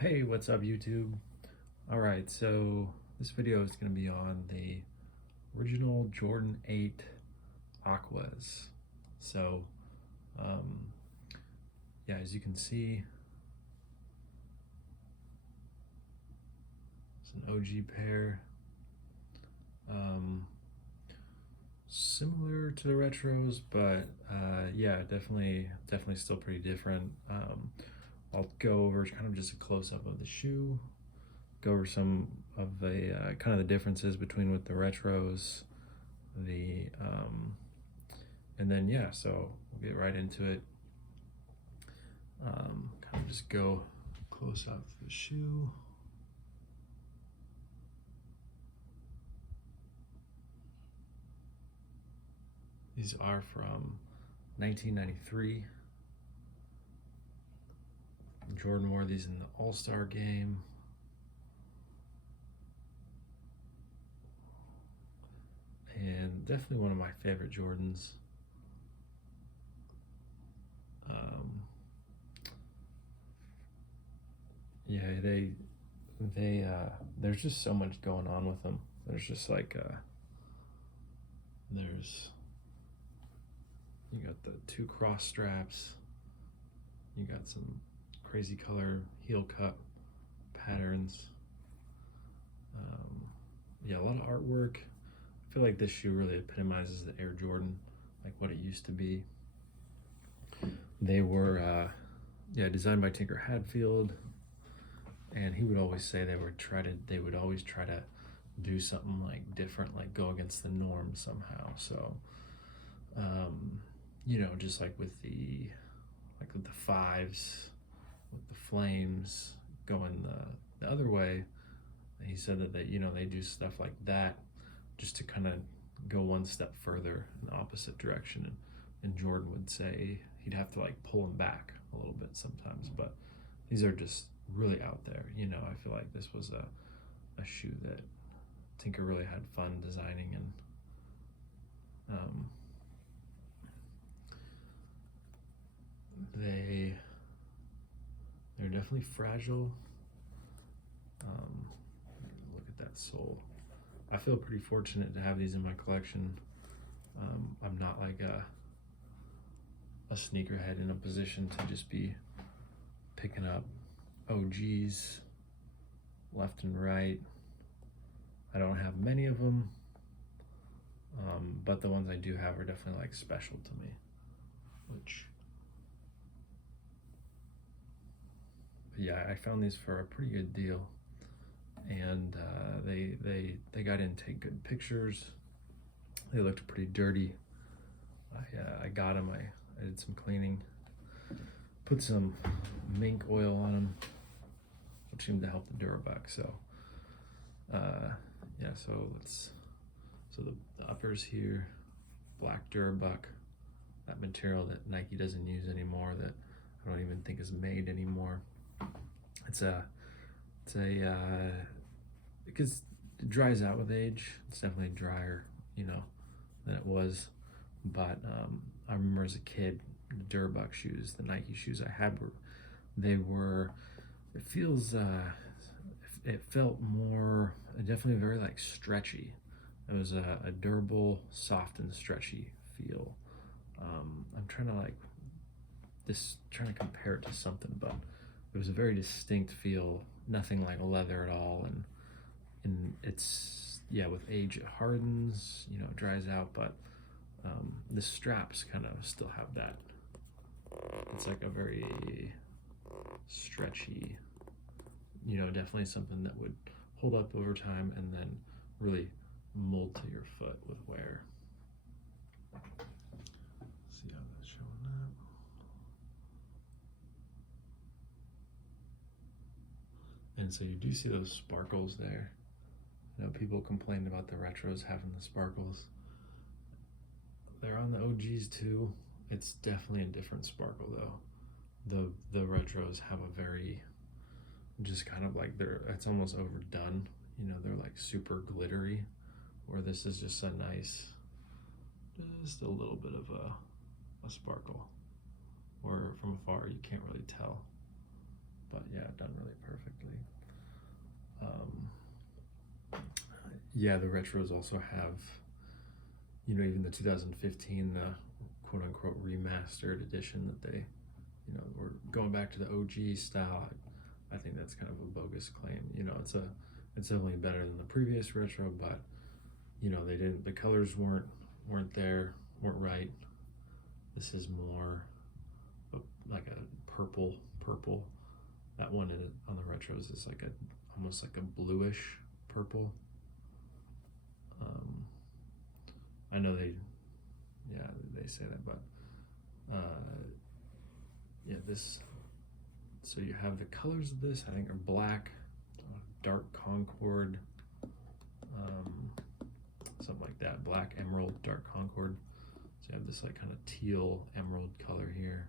Hey, what's up YouTube? Alright, so this video is going to be on the original Jordan 8 Aquas. So, um, yeah, as you can see, it's an OG pair. Similar to the retros, but yeah, definitely still pretty different. I'll go over kind of just a close-up of the shoe, go over some of the kind of the differences between with the retros, and then yeah, so we'll get right into it. Kind of just go close up the shoe. These are from 1993. Jordan wore these in the All-Star game. And definitely one of my favorite Jordans. Yeah, there's just so much going on with them. There's just like you got the two cross straps, you got some crazy color heel cut patterns. Yeah, a lot of artwork. I feel like this shoe really epitomizes the Air Jordan, like what it used to be. They were designed by Tinker Hadfield, and he would always say they would always try to do something like different, like go against the norm somehow. So just like with the fives, with the flames going the other way, he said that they do stuff like that just to kind of go one step further in the opposite direction. And Jordan would say he'd have to like pull him back a little bit sometimes, but these are just really out there. I feel like this was a shoe that Tinker really had fun designing, and they're definitely fragile. Look at that sole. I feel pretty fortunate to have these in my collection. I'm not like a sneakerhead in a position to just be picking up OGs left and right. I don't have many of them, but the ones I do have are definitely like special to me. Yeah, I found these for a pretty good deal, and they got in to take good pictures. They looked pretty dirty. I got them. I did some cleaning, put some mink oil on them, which seemed to help the Durabuck. So yeah, so the uppers here, black Durabuck, that material that Nike doesn't use anymore, that I don't even think is made anymore. Because it dries out with age. It's definitely drier, than it was. But I remember as a kid, the Durabuck shoes, the Nike shoes I had it felt more, definitely very like stretchy. It was a durable, soft and stretchy feel. I'm trying to compare it to something, but it was a very distinct feel, nothing like leather at all. And it's, yeah, with age it hardens, it dries out, but the straps kind of still have that. It's like a very stretchy, definitely something that would hold up over time and then really mold to your foot with wear. See how that's showing up. And so you do see those sparkles there. People complained about the retros having the sparkles. They're on the OGs too. It's definitely a different sparkle though. The retros have a very, just kind of like, it's almost overdone. They're like super glittery, where this is just a nice, just a little bit of a sparkle, where from afar you can't really tell. But yeah, done really perfect. Yeah, the retros also have, you know, even the 2015 quote unquote remastered edition that they, you know, were going back to the OG style. I think that's kind of a bogus claim. You know, it's definitely better than the previous retro, but you know, the colors weren't there, weren't right. This is more like a purple. That one on the retros is like almost like a bluish purple. I know they say that, but yeah, this. So you have the colors of this. I think are black, dark Concord, something like that. Black emerald, dark Concord. So you have this like kind of teal emerald color here,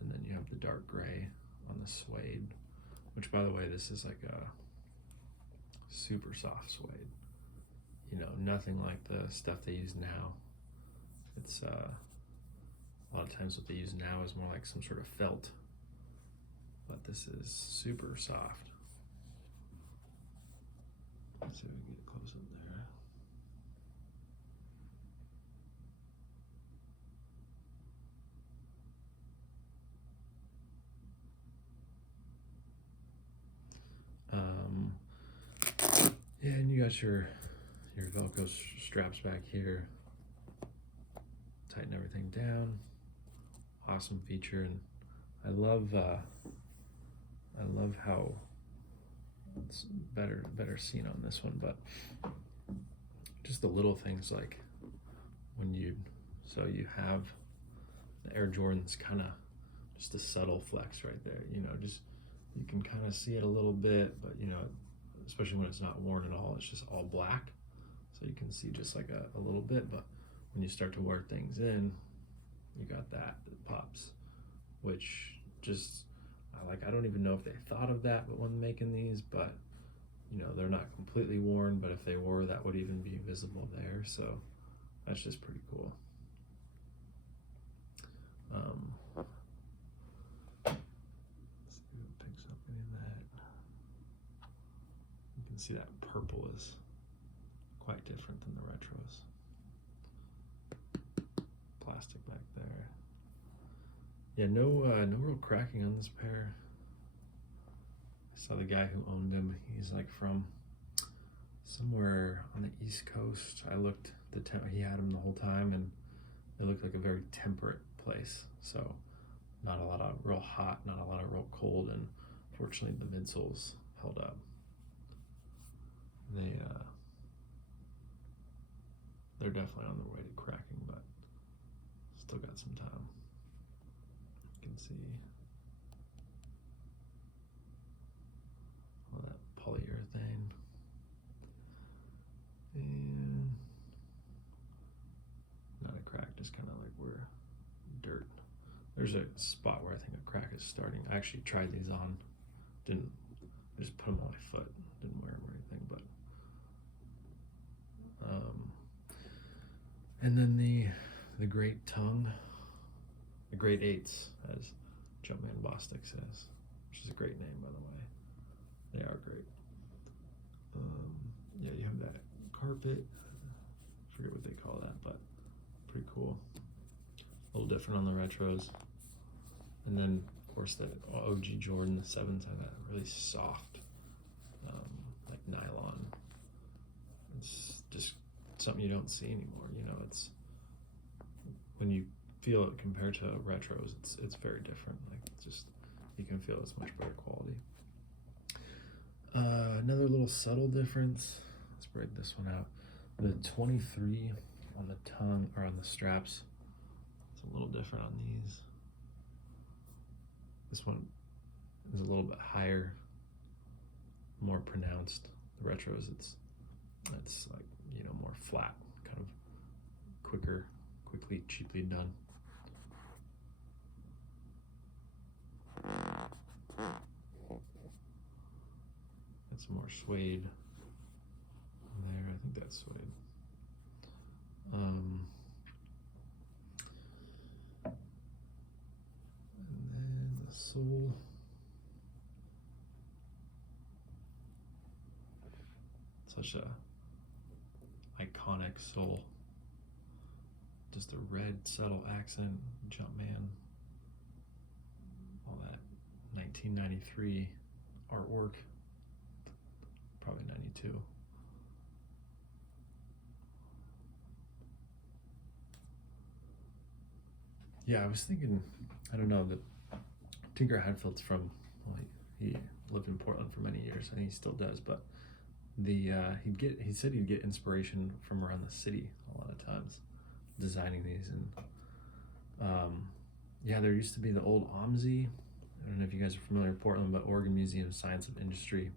and then you have the dark gray on the suede. Which, by the way, this is like a super soft suede. You know, nothing like the stuff they use now. It's a lot of times what they use now is more like some sort of felt, but this is super soft. Let's see if we can get close up there. Yeah, and you got your Velcro straps back here. Tighten everything down. Awesome feature, and I love how it's better seen on this one, but just the little things like when you have the Air Jordans, kind of just a subtle flex right there. You know, just you can kind of see it a little bit, but you know, especially when it's not worn at all, it's just all black, so you can see just like a little bit. But when you start to wear things in, you got that pops, which just I don't even know if they thought of that when making these, but you know, they're not completely worn, but if they were, that would even be visible there. So that's just pretty cool. Let's see if it picks up any of that. You can see that purple is quite different than the retros. Plastic back there. Yeah, no real cracking on this pair. I saw the guy who owned him. He's like from somewhere on the East Coast. I looked he had him the whole time, and it looked like a very temperate place. So not a lot of real hot, not a lot of real cold, and fortunately the midsoles held up. They're definitely on their way to cracking, but still got some time. You can see all that polyurethane. And not a crack, just kind of like where dirt. There's a spot where I think a crack is starting. I actually tried these on. I just put them on my foot. Didn't wear them or anything, but and then the great tongue, the great eights, as Jumpman Bostic says, which is a great name, by the way. They are great. Yeah, you have that carpet. I forget what they call that, but pretty cool. A little different on the retros. And then, of course, the OG Jordan, the 7s have that really soft, like nylon. It's just something you don't see anymore. You know, it's when you feel it compared to retros, it's very different. Like, it's just, you can feel it's much better quality. Another little subtle difference. Let's break this one out. The 23 on the tongue or on the straps, it's a little different on these. This one is a little bit higher, more pronounced. The retros, it's like, you know, more flat, kind of quickly, cheaply done. That's more suede there. I think that's suede. And then the sole. Such a iconic sole. Just a red subtle accent, Jumpman. All that 1993 artwork. Probably 92. Yeah, I was thinking, I don't know, that Tinker Hadfield's from, well, he lived in Portland for many years. I think he still does, but he said he'd get inspiration from around the city a lot of times, designing these. And yeah, there used to be the old OMSI. I don't know if you guys are familiar with Portland, but Oregon Museum of Science and Industry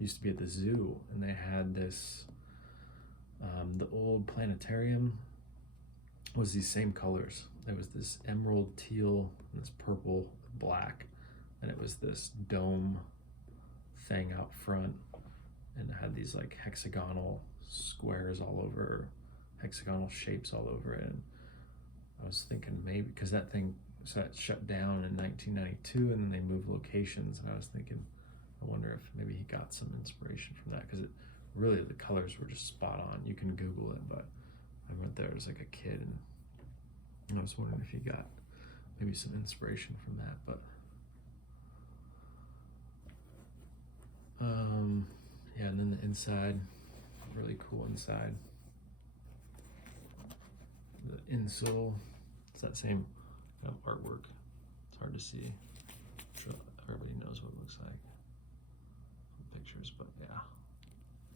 used to be at the zoo, and they had this, the old planetarium was these same colors. It was this emerald teal and this purple black, and it was this dome thing out front, and it had these like hexagonal squares all over, hexagonal shapes all over it. And I was thinking maybe because that shut down in 1992, and then they moved locations, and I was thinking, I wonder if maybe he got some inspiration from that, because it really, the colors were just spot on. You can Google it, but I went there as like a kid, and I was wondering if he got maybe some inspiration from that. But yeah, and then the inside, really cool inside. The insole, it's that same kind of artwork. It's hard to see. I'm sure everybody knows what it looks like from pictures, but yeah,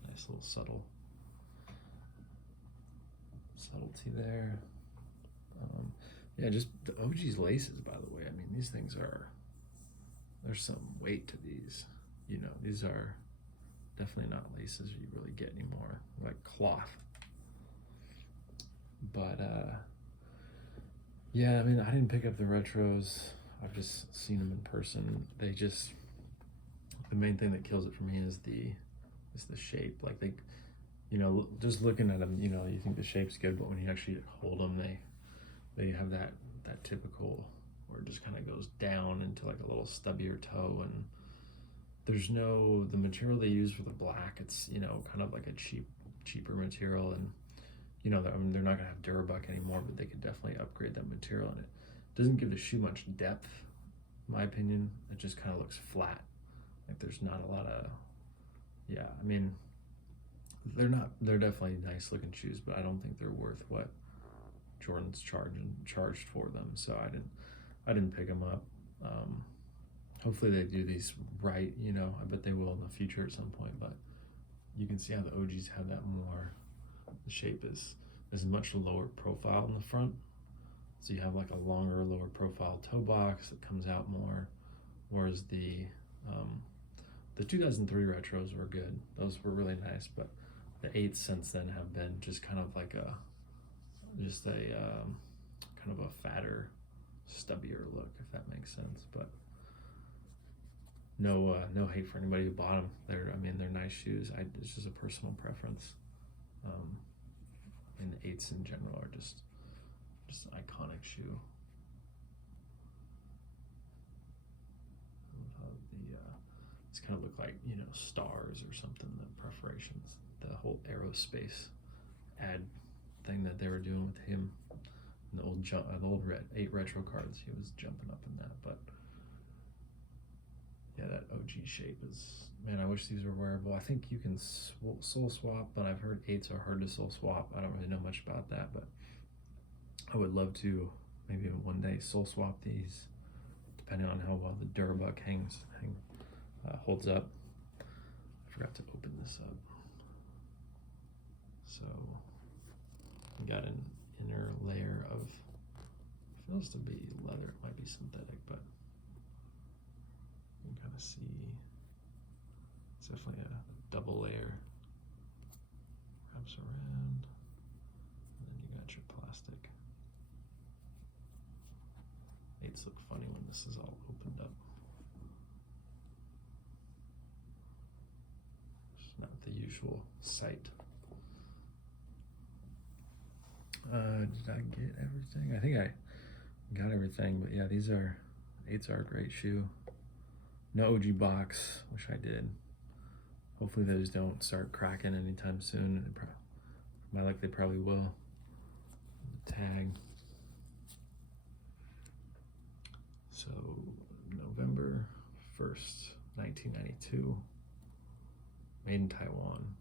nice little subtlety there. Yeah, just the OG's laces, by the way. I mean, these things there's some weight to these. You know, these are definitely not laces you really get anymore, like cloth. But yeah, I mean, I didn't pick up the retros. I've just seen them in person. The main thing that kills it for me is the shape. Like just looking at them, you think the shape's good, but when you actually hold them, they have that typical where it just kind of goes down into like a little stubbier toe, and there's the material they use for the black, it's kind of like a cheaper material, and I mean, they're not gonna have Durabuck anymore, but they could definitely upgrade that material, and it doesn't give the shoe much depth, in my opinion. It just kind of looks flat, like there's not a lot of, yeah, I mean, they're definitely nice looking shoes, but I don't think they're worth what Jordan's charged for them, so I didn't pick them up. Hopefully they do these right, I bet they will in the future at some point, but you can see how the OGs have that more, the shape is much lower profile in the front, so you have like a longer, lower profile toe box that comes out more, whereas the 2003 retros were good. Those were really nice, but the 8s since then have been just kind of like a kind of a fatter, stubbier look, if that makes sense. But no hate for anybody who bought them. They're nice shoes. It's just a personal preference. And the 8s in general are just an iconic shoe. It's kind of look like stars or something. The perforations, the whole aerospace ad thing that they were doing with him, and the old 8 retro cards. He was jumping up in that, but yeah, that OG shape is, man, I wish these were wearable. I think you can sole swap, but I've heard 8s are hard to sole swap. I don't really know much about that, but I would love to maybe one day sole swap these, depending on how well the Durabuck holds up. I forgot to open this up. So we got an inner layer of, feels to be leather. It might be synthetic, but you can kind of see it's definitely a double layer. Wraps around, and then you got your plastic. 8s look funny when this is all opened up. It's not the usual sight. Did I get everything? I think I got everything, but yeah, 8s are a great shoe. No OG box, wish I did. Hopefully those don't start cracking anytime soon. They probably will. Tag. So November 1st, 1992. Made in Taiwan.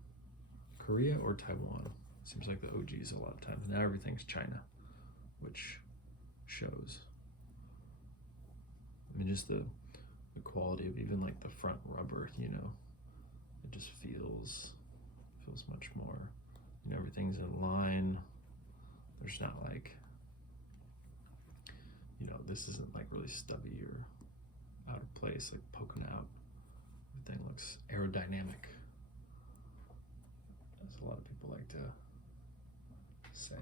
Korea or Taiwan? Seems like the OGs a lot of times. Now everything's China, which shows. I mean, just the quality of even like the front rubber, you know, it just feels much more, you know, everything's in line. There's not like, you know, this isn't like really stubby or out of place, like poking out. Everything looks aerodynamic, as a lot of people like to say.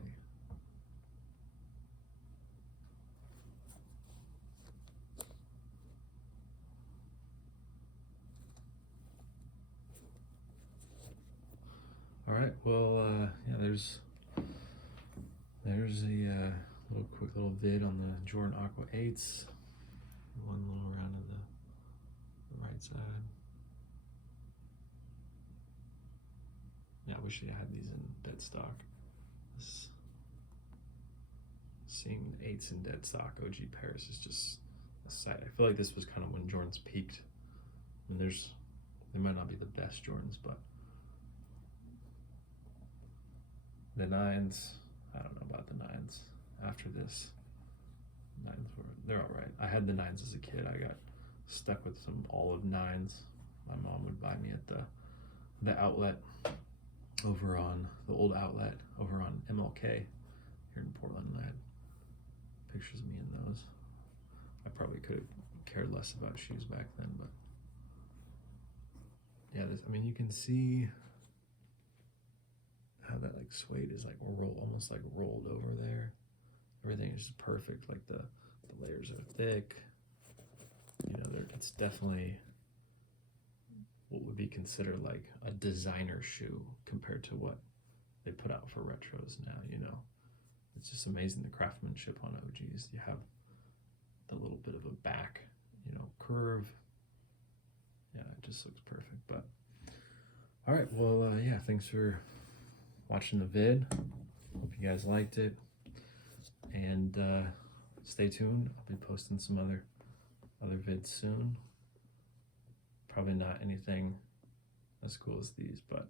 All right, well, yeah, there's a quick little vid on the Jordan Aqua 8s. One little round of the right side. Yeah, I wish I had these in dead stock. Seeing 8s in dead stock, OG Paris is just a sight. I feel like this was kind of when Jordans peaked. I mean, they might not be the best Jordans, but the 9s, I don't know about the 9s. After this, 9s they're all right. I had the 9s as a kid. I got stuck with some olive 9s. My mom would buy me at the outlet over on the old outlet over on MLK here in Portland. And I had pictures of me in those. I probably could have cared less about shoes back then, but yeah, I mean, you can see how that like suede is like almost like rolled over there. Everything is just perfect. Like the layers are thick. You know, it's definitely what would be considered like a designer shoe compared to what they put out for retros now. You know, it's just amazing the craftsmanship on OGs. You have the little bit of a back, you know, curve. Yeah, it just looks perfect. But all right, well, yeah, thanks for watching the vid. Hope you guys liked it, and stay tuned. I'll be posting some other vids soon. Probably not anything as cool as these, but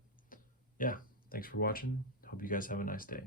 yeah, thanks for watching. Hope you guys have a nice day.